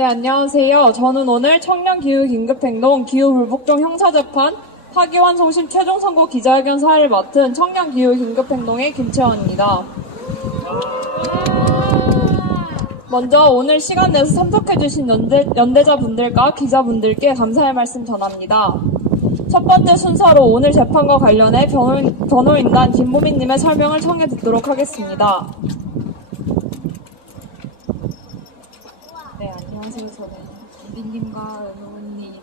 네, 안녕하세요. 저는 오늘 청년기후긴급행동 기후불복종 형사재판 파기환송심 최종선고 기자회견 사회를 맡은 청년기후긴급행동의 김채원입니다. 먼저 오늘 시간 내서 참석해주신 연대자분들과 기자분들께 감사의 말씀 전합니다. 첫 번째 순서로 오늘 재판과 관련해 변호인단 김보민님의 설명을 청해 듣도록 하겠습니다. 네, 안녕하세요. 저는 김빈님과 은호님의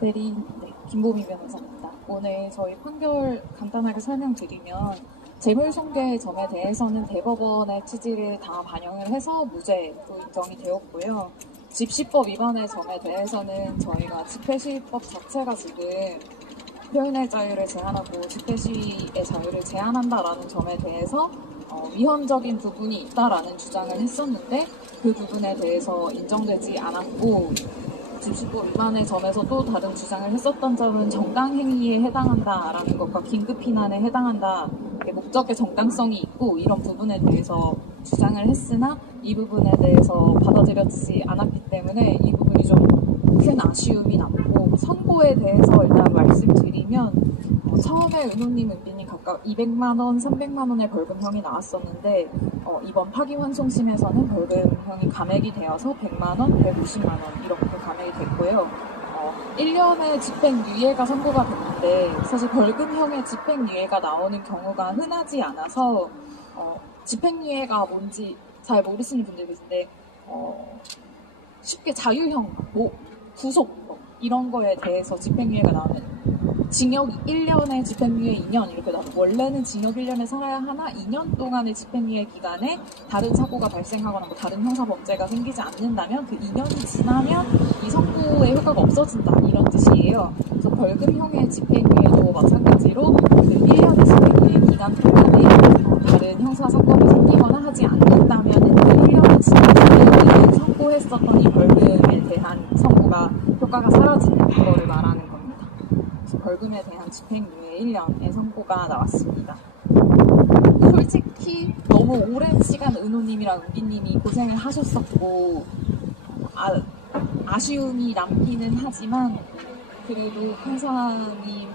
대리인 김보미 변호사입니다. 오늘 저희 판결 간단하게 설명드리면 재물손괴점에 대해서는 대법원의 취지를 다 반영을 해서 무죄로 인정이 되었고요. 집시법 위반의 점에 대해서는 저희가 집회시위법 자체가 지금 표현의 자유를 제한하고 집회시위의 자유를 제한한다라는 점에 대해서 위헌적인 부분이 있다라는 주장을 했었는데 그 부분에 대해서 인정되지 않았고 집시법 위반의 점에서 또 다른 주장을 했었던 점은 정당행위에 해당한다라는 것과 긴급피난에 해당한다, 목적의 정당성이 있고 이런 부분에 대해서 주장을 했으나 이 부분에 대해서 받아들여지지 않았기 때문에 이 부분이 좀 큰 아쉬움이 남고, 선고에 대해서 일단 말씀드리면 처음에 은호님, 은비님 각각 200만원, 300만원의 벌금형이 나왔었는데 이번 파기환송심에서는 벌금형이 감액이 되어서 100만원, 150만원 이렇게 감액이 됐고요. 1년의 집행유예가 선고가 됐는데 사실 벌금형의 집행유예가 나오는 경우가 흔하지 않아서 집행유예가 뭔지 잘 모르시는 분들이 계신데 쉽게 자유형, 구속 이런 거에 대해서 집행유예가 나오면 징역 1년에 집행유예 2년 이렇게 나오고, 원래는 징역 1년에 살아야 하나 2년 동안의 집행유예 기간에 다른 사고가 발생하거나 다른 형사범죄가 생기지 않는다면 그 2년이 지나면 이 선고의 효과가 없어진다, 이런 뜻이에요. 그래서 벌금형의 집행유예도 마찬가지로 그 1년의 집행유예 기간 동안에 다른 형사사건이 생기거나 하지 않는다면 그 1년이 지나면 선고했었던 이 벌금에 대한 선고가 효과가 사라지는 거를 말하는 겁니다. 벌금에 대한 집행유예 1년의 선고가 나왔습니다. 솔직히 너무 오랜 시간 은호님이랑 은비님이 고생을 하셨었고 아쉬움이 남기는 하지만 그래도 판사님은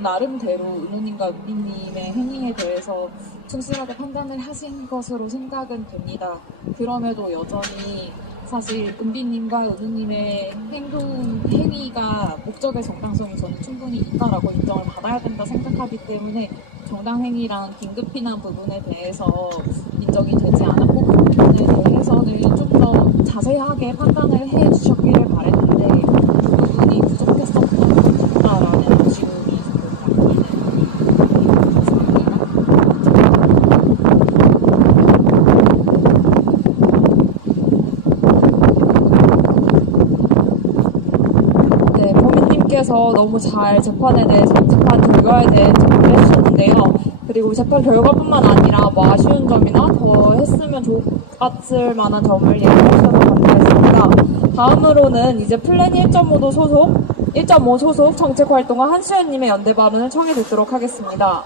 나름대로 은호님과 은비님의 행위에 대해서 충실하게 판단을 하신 것으로 생각은 됩니다. 그럼에도 여전히 사실 은비님과 은우님의 행위가 목적의 정당성이 저는 충분히 있다라고 인정을 받아야 된다 생각하기 때문에 정당행위랑 긴급피난 부분에 대해서 인정이 되지 않았고, 그 부분에 대해서는 좀 더 자세하게 판단을 해주셨기를 바랬는데 그 부분이 부족했었던 것 같다라는 아쉬움이 조금 남기는 상황입니다. 께서 너무 잘 재판에 대해서, 재판 결과에 대해 정리를 해주셨는데요. 그리고 재판 결과뿐만 아니라 아쉬운 점이나 더 했으면 좋았을 만한 점을 얘기해 주셔서 감사했습니다. 다음으로는 이제 플랜 1.5 소속 정책활동가 한시연님의 연대 발언을 청해 듣도록 하겠습니다.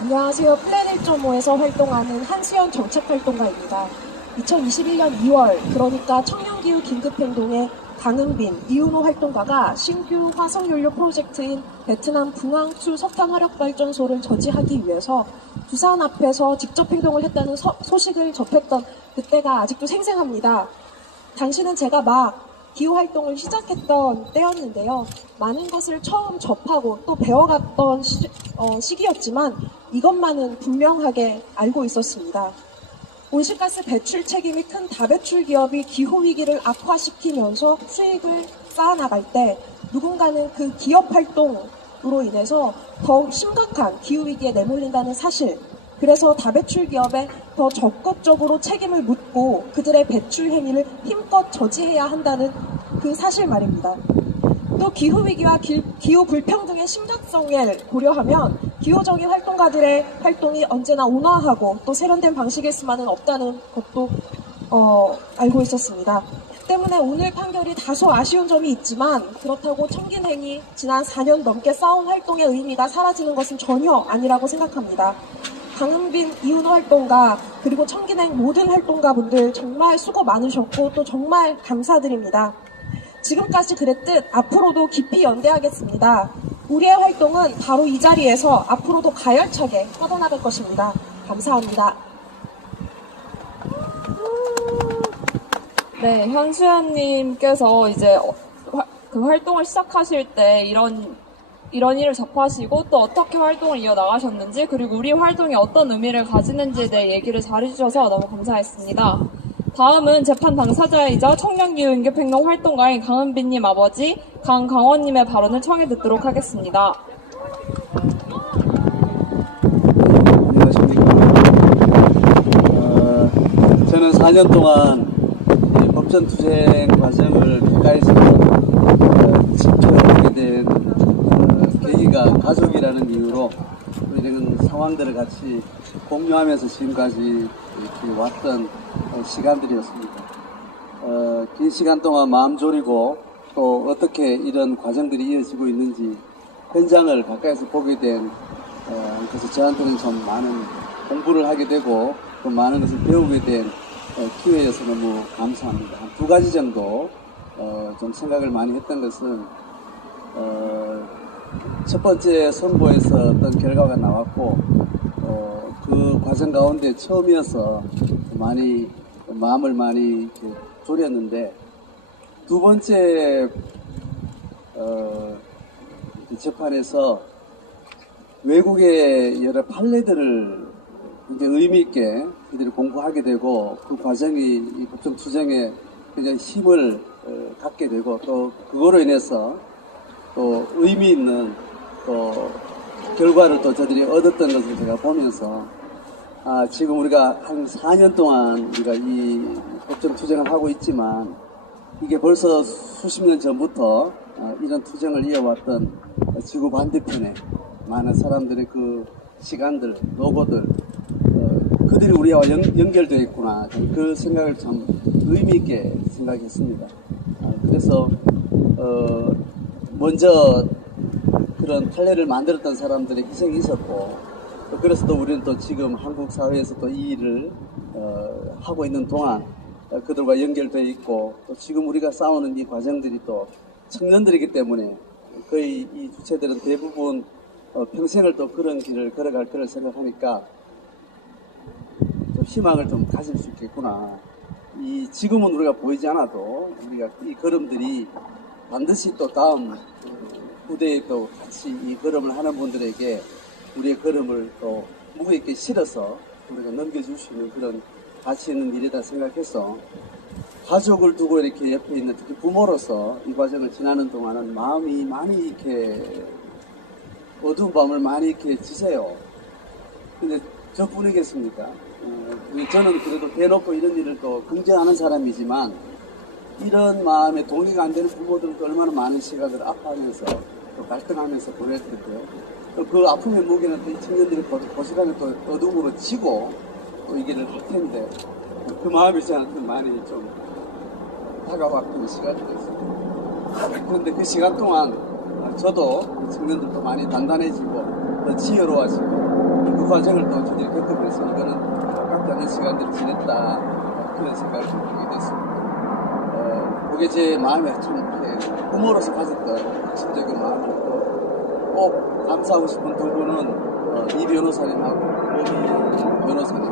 안녕하세요. 플랜 1.5에서 활동하는 한시연 정책활동가입니다. 2021년 2월, 그러니까 청년기후 긴급행동의 강은빈, 이은호 활동가가 신규 화석연료 프로젝트인 베트남 붕앙투 석탄화력발전소를 저지하기 위해서 부산 앞에서 직접 행동을 했다는 소식을 접했던 그때가 아직도 생생합니다. 당시는 제가 막 기후활동을 시작했던 때였는데요. 많은 것을 처음 접하고 또 배워갔던 시기였지만 이것만은 분명하게 알고 있었습니다. 온실가스 배출 책임이 큰 다배출 기업이 기후위기를 악화시키면서 수익을 쌓아나갈 때 누군가는 그 기업 활동으로 인해서 더욱 심각한 기후위기에 내몰린다는 사실, 그래서 다배출 기업에 더 적극적으로 책임을 묻고 그들의 배출 행위를 힘껏 저지해야 한다는 그 사실 말입니다. 또 기후위기와 기후 불평등의 심각성을 고려하면 기후적인 활동가들의 활동이 언제나 온화하고 또 세련된 방식일 수만은 없다는 것도 알고 있었습니다. 때문에 오늘 판결이 다소 아쉬운 점이 있지만 그렇다고 청긴행위 지난 4년 넘게 쌓아온 활동의 의미가 사라지는 것은 전혀 아니라고 생각합니다. 강은빈 이윤호 활동가 그리고 청기냉 모든 활동가분들 정말 수고 많으셨고 또 정말 감사드립니다. 지금까지 그랬듯 앞으로도 깊이 연대하겠습니다. 우리의 활동은 바로 이 자리에서 앞으로도 가열차게 뻗어나갈 것입니다. 감사합니다. 네, 현수연님께서 이제 그 활동을 시작하실 때 이런 일을 접하시고 또 어떻게 활동을 이어나가셨는지 그리고 우리 활동이 어떤 의미를 가지는지에 대해 얘기를 잘해주셔서 너무 감사했습니다. 다음은 재판 당사자이자 청년기후인격행동 활동가인 강은빈님 아버지 강강원님의 발언을 청해 듣도록 하겠습니다. 안녕하십니까. 저는 4년 동안 이 법전투쟁 과정을 가까이서 지켜보게 된 계기가 가족이라는 이유로 이런 상황들을 같이 공유하면서 지금까지 이렇게 왔던 시간들이었습니다. 긴 시간 동안 마음 졸이고 또 어떻게 이런 과정들이 이어지고 있는지 현장을 가까이서 보게 된 그래서 저한테는 좀 많은 공부를 하게 되고 또 많은 것을 배우게 된 기회여서 너무 감사합니다. 한 두 가지 정도 좀 생각을 많이 했던 것은 첫 번째 선고에서 어떤 결과가 나왔고 그 과정 가운데 처음이어서 많이 마음을 많이 이렇게 졸였는데 두 번째 재판에서 외국의 여러 판례들을 굉장히 의미 있게 그들이 공부하게 되고 그 과정이 이 법정투쟁에 굉장히 힘을 갖게 되고 또 그거로 인해서 또 의미 있는 또 결과를 또 저들이 얻었던 것을 제가 보면서 지금 우리가 한 4년 동안 우리가 이 법정투쟁을 하고 있지만 이게 벌써 수십 년 전부터 이런 투쟁을 이어왔던 지구 반대편에 많은 사람들의 그 시간들, 노고들 그들이 우리와 연결되어 있구나 그 생각을 참 의미 있게 생각했습니다. 그래서 먼저 그런 판례를 만들었던 사람들의 희생이 있었고 그래서 또 우리는 또 지금 한국 사회에서 또 이 일을 하고 있는 동안 그들과 연결되어 있고 또 지금 우리가 싸우는 이 과정들이 또 청년들이기 때문에 거의 이 주체들은 대부분 평생을 또 그런 길을 걸어갈 거를 생각하니까 좀 희망을 좀 가질 수 있겠구나. 지금은 우리가 보이지 않아도 우리가 이 걸음들이 반드시 또 다음 후대에 또 같이 이 걸음을 하는 분들에게 우리의 걸음을 또 무게 있게 실어서 우리가 넘겨줄 수 있는 그런 가치 있는 일이다 생각해서 가족을 두고 이렇게 옆에 있는 특히 부모로서 이 과정을 지나는 동안은 마음이 많이 이렇게 어두운 밤을 많이 이렇게 지세요. 근데 저뿐이겠습니까? 저는 그래도 대놓고 이런 일을 또 긍정하는 사람이지만 이런 마음에 동의가 안 되는 부모들은 또 얼마나 많은 시간을 아파하면서 또 갈등하면서 보낼 텐데요. 그 아픔의 무게는 또 이 청년들이 고스란히 또 어둠으로 지고 또 이 길을 할 텐데 그 마음이 저한테 많이 좀 다가왔던 시간이었어요. 그런데 그 시간 동안 저도 청년들도 많이 단단해지고 더 지혜로워지고 그 과정을 또 저들이 겪으면서 이거는 아깝지 않은 시간들을 지냈다 그런 생각을 좀 하게 됐습니다. 그게 제 마음에 참 이렇게 부모로서 가졌던 심적인 마음을 꼭 감사하고 싶은 두 분은 이 변호사님하고 이 변호사님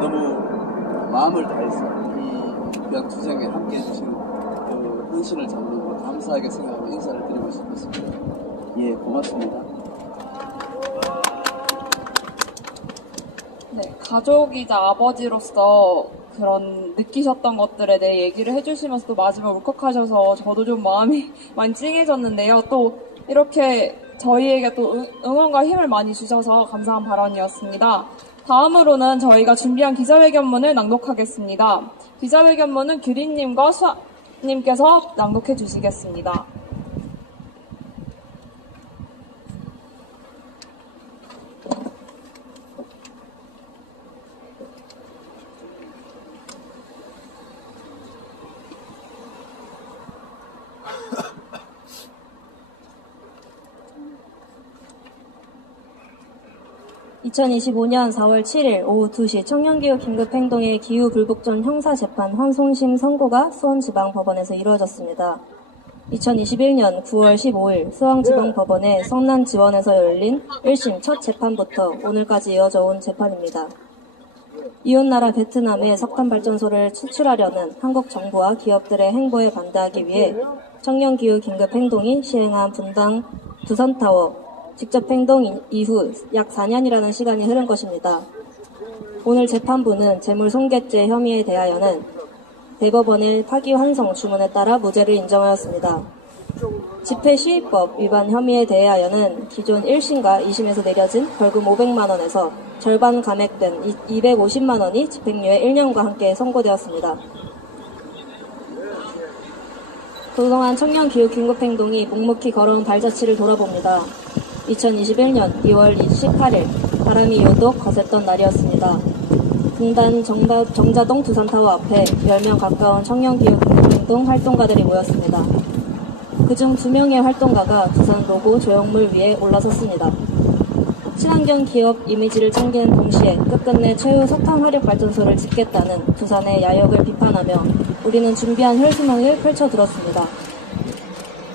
너무 마음을 다해서 이 귀한 투쟁에 함께 해주신 그 헌신을 잡는 감사하게 생각하고 인사를 드리고 싶었습니다. 예, 고맙습니다. 네, 가족이자 아버지로서 그런 느끼셨던 것들에 대해 얘기를 해주시면서 또 마지막 울컥하셔서 저도 좀 마음이 많이 찡해졌는데요. 또 이렇게 저희에게 또 응원과 힘을 많이 주셔서 감사한 발언이었습니다. 다음으로는 저희가 준비한 기자회견문을 낭독하겠습니다. 기자회견문은 규리님과 수아님께서 낭독해 주시겠습니다. 2025년 4월 7일 오후 2시 청년기후 긴급행동의 기후불복전 형사재판 환송심 선고가 수원지방법원에서 이루어졌습니다. 2021년 9월 15일 수원지방법원의 성남지원에서 열린 1심 첫 재판부터 오늘까지 이어져 온 재판입니다. 이웃나라 베트남에 석탄발전소를 수출하려는 한국 정부와 기업들의 행보에 반대하기 위해 청년기후 긴급행동이 시행한 분당 두산타워 직접 행동 이후 약 4년이라는 시간이 흐른 것입니다. 오늘 재판부는 재물손괴죄 혐의에 대하여는 대법원의 파기환송 주문에 따라 무죄를 인정하였습니다. 집회시위법 위반 혐의에 대하여는 기존 1심과 2심에서 내려진 벌금 500만 원에서 절반 감액된 250만 원이 집행유예 1년과 함께 선고되었습니다. 그동안 청년기후 긴급행동이 묵묵히 걸어온 발자취를 돌아봅니다. 2021년 2월 28일 바람이 유독 거셌던 날이었습니다. 분당 정자동 두산타워 앞에 10명 가까운 청년기후 긴급행동 활동가들이 모였습니다. 그중 2명의 활동가가 두산 로고 조형물 위에 올라섰습니다. 친환경 기업 이미지를 챙기는 동시에 끝끝내 최후 석탄 화력 발전소를 짓겠다는 두산의 야욕을 비판하며 우리는 준비한 혈투명을 펼쳐들었습니다.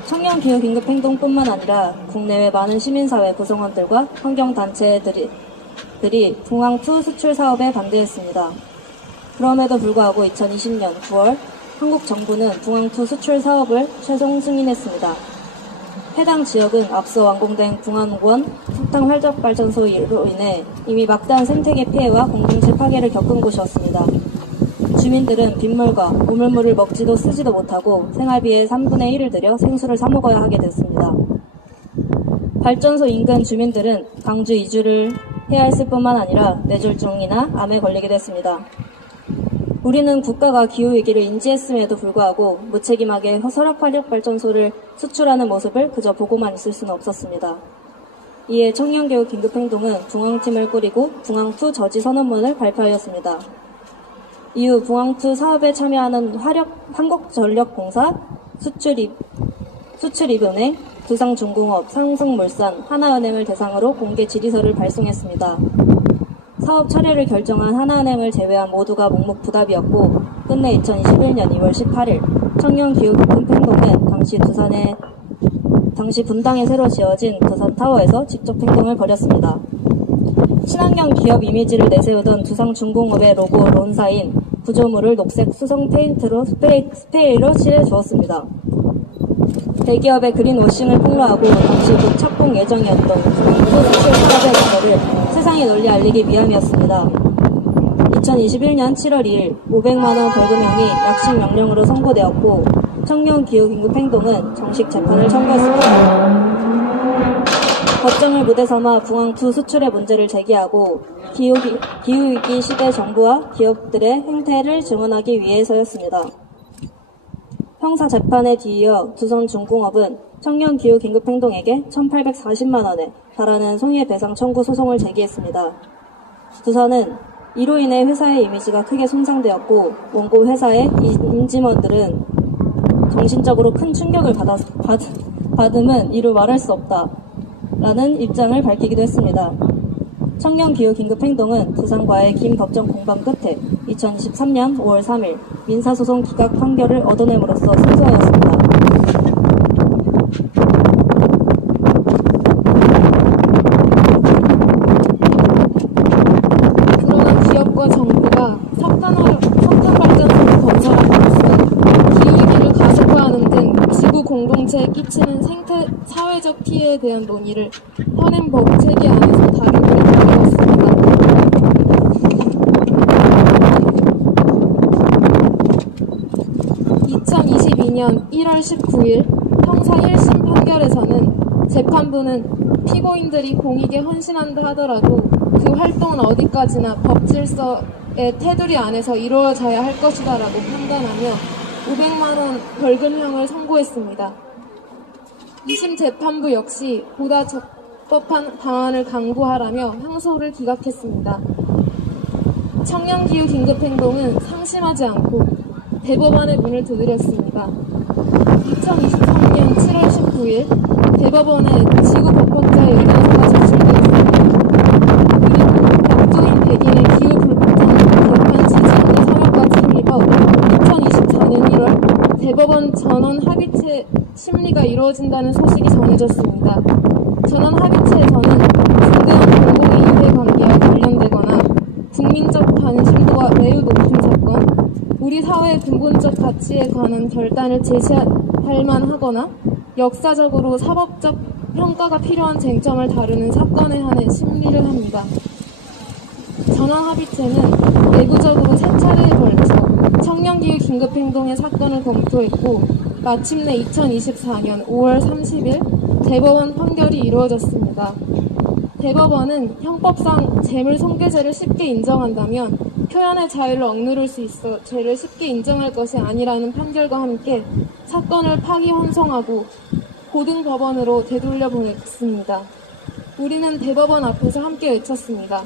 청년기후 긴급행동뿐만 아니라 국내외 많은 시민사회 구성원들과 환경단체들이 붕황2 수출 사업에 반대했습니다. 그럼에도 불구하고 2020년 9월 한국 정부는 붕황2 수출 사업을 최종 승인했습니다. 해당 지역은 앞서 완공된 붕황1 석탄 활적 발전소로 인해 이미 막대한 생태계 피해와 공동체 파괴를 겪은 곳이었습니다. 주민들은 빗물과 오물물을 먹지도 쓰지도 못하고 생활비의 3분의 1을 들여 생수를 사 먹어야 하게 됐습니다. 발전소 인근 주민들은 강주 이주를 해야 했을 뿐만 아니라 뇌졸중이나 암에 걸리게 됐습니다. 우리는 국가가 기후위기를 인지했음에도 불구하고 무책임하게 설악화력발전소를 수출하는 모습을 그저 보고만 있을 수는 없었습니다. 이에 청년기후 긴급행동은 붕황팀을 꾸리고 붕황2 저지 선언문을 발표하였습니다. 이후 붕황2 사업에 참여하는 한국전력공사, 수출입은행, 두상중공업, 삼성물산, 하나은행을 대상으로 공개 질의서를 발송했습니다. 사업 철회를 결정한 하나은행을 제외한 모두가 묵묵부답이었고 끝내 2021년 2월 18일 청년기후긴급행동은 당시 분당에 새로 지어진 두산타워에서 직접 행동을 벌였습니다. 친환경 기업 이미지를 내세우던 두상중공업의 로고 론사인 구조물을 녹색 수성 페인트로 스프레이로 칠해주었습니다. 대기업의 그린워싱을 폭로하고 당시 곧 착공 예정이었던 붕황2 수출 사업의 과거를 세상에 널리 알리기 위함이었습니다. 2021년 7월 2일 500만원 벌금형이 약식 명령으로 선고되었고 청년기후긴급행동은 정식 재판을 청구했습니다. 법정을 무대 삼아 붕황2 수출의 문제를 제기하고 기후위기 시대 정부와 기업들의 행태를 증언하기 위해서였습니다. 형사재판에 뒤이어 두산중공업은 청년기후긴급행동에게 1,840만 원에 달하는 손해배상 청구 소송을 제기했습니다. 두산은 이로 인해 회사의 이미지가 크게 손상되었고 원고 회사의 임직원들은 정신적으로 큰 충격을 받음은 이루 말할 수 없다라는 입장을 밝히기도 했습니다. 청년기후긴급행동은 두산과의 긴 법정 공방 끝에 2023년 5월 3일 민사소송 기각 판결을 얻어냄으로써 승소하였습니다. 그러나 기업과 정부가 석탄 발전소를 건설함으로써 기후위기를 가속화하는 등 지구 공동체에 끼치는 사회적 피해에 대한 논의를 현행 법 체계 안에서 다루기를 이루었습니다. 2022년 1월 19일 형사 1심 판결에서는 재판부는 피고인들이 공익에 헌신한다 하더라도 그 활동은 어디까지나 법 질서의 테두리 안에서 이루어져야 할 것이다라고 판단하며 500만 원 벌금형을 선고했습니다. 2심 재판부 역시 보다 적법한 방안을 강구하라며 항소를 기각했습니다. 청년기후 긴급행동은 상심하지 않고 대법원의 문을 두드렸습니다. 2023년 7월 19일 대법원에 지구법학자의 의견서가 제출되었습니다. 그리고 합의체가 이루어진다는 소식이 전해졌습니다. 전원합의체에서는 중대한 공공의 이해관계와 관련되거나 국민적 관심도가 매우 높은 사건, 우리 사회의 근본적 가치에 관한 결단을 제시할 만하거나 역사적으로 사법적 평가가 필요한 쟁점을 다루는 사건에 한해 심리를 합니다. 전원합의체는 내부적으로 3차례에 걸쳐 청년기후 긴급행동의 사건을 검토했고 마침내 2024년 5월 30일 대법원 판결이 이루어졌습니다. 대법원은 형법상 재물손괴죄를 쉽게 인정한다면 표현의 자유를 억누를 수 있어 죄를 쉽게 인정할 것이 아니라는 판결과 함께 사건을 파기환송하고 고등법원으로 되돌려 보냈습니다. 우리는 대법원 앞에서 함께 외쳤습니다.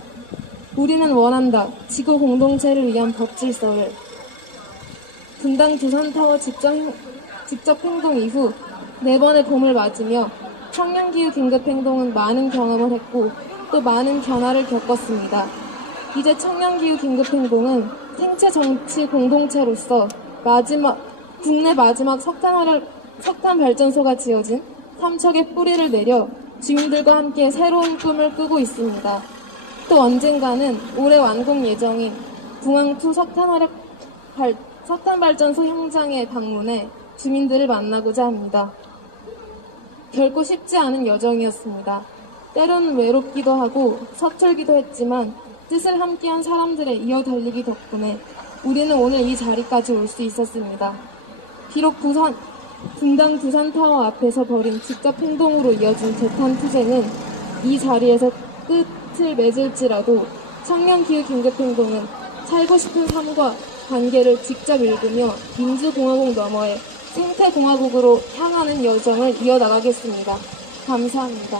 우리는 원한다. 지구 공동체를 위한 법 질서를. 분당 두산타워 직접 행동 이후 4번의 봄을 맞으며 청년기후 긴급행동은 많은 경험을 했고 또 많은 변화를 겪었습니다. 이제 청년기후 긴급행동은 생체 정치 공동체로서 국내 마지막 석탄 발전소가 지어진 삼척에 뿌리를 내려 주민들과 함께 새로운 꿈을 꾸고 있습니다. 또 언젠가는 올해 완공 예정인 궁항2 석탄 발전소 현장에 방문해 주민들을 만나고자 합니다. 결코 쉽지 않은 여정이었습니다. 때로는 외롭기도 하고 서툴기도 했지만 뜻을 함께한 사람들의 이어 달리기 덕분에 우리는 오늘 이 자리까지 올 수 있었습니다. 비록 분당 두산타워 앞에서 벌인 직접 행동으로 이어진 재탄 투쟁은 이 자리에서 끝을 맺을지라도 청년기후 긴급행동은 살고 싶은 삶과 관계를 직접 읽으며 민주공화국 너머의 생태공화국으로 향하는 여정을 이어나가겠습니다. 감사합니다.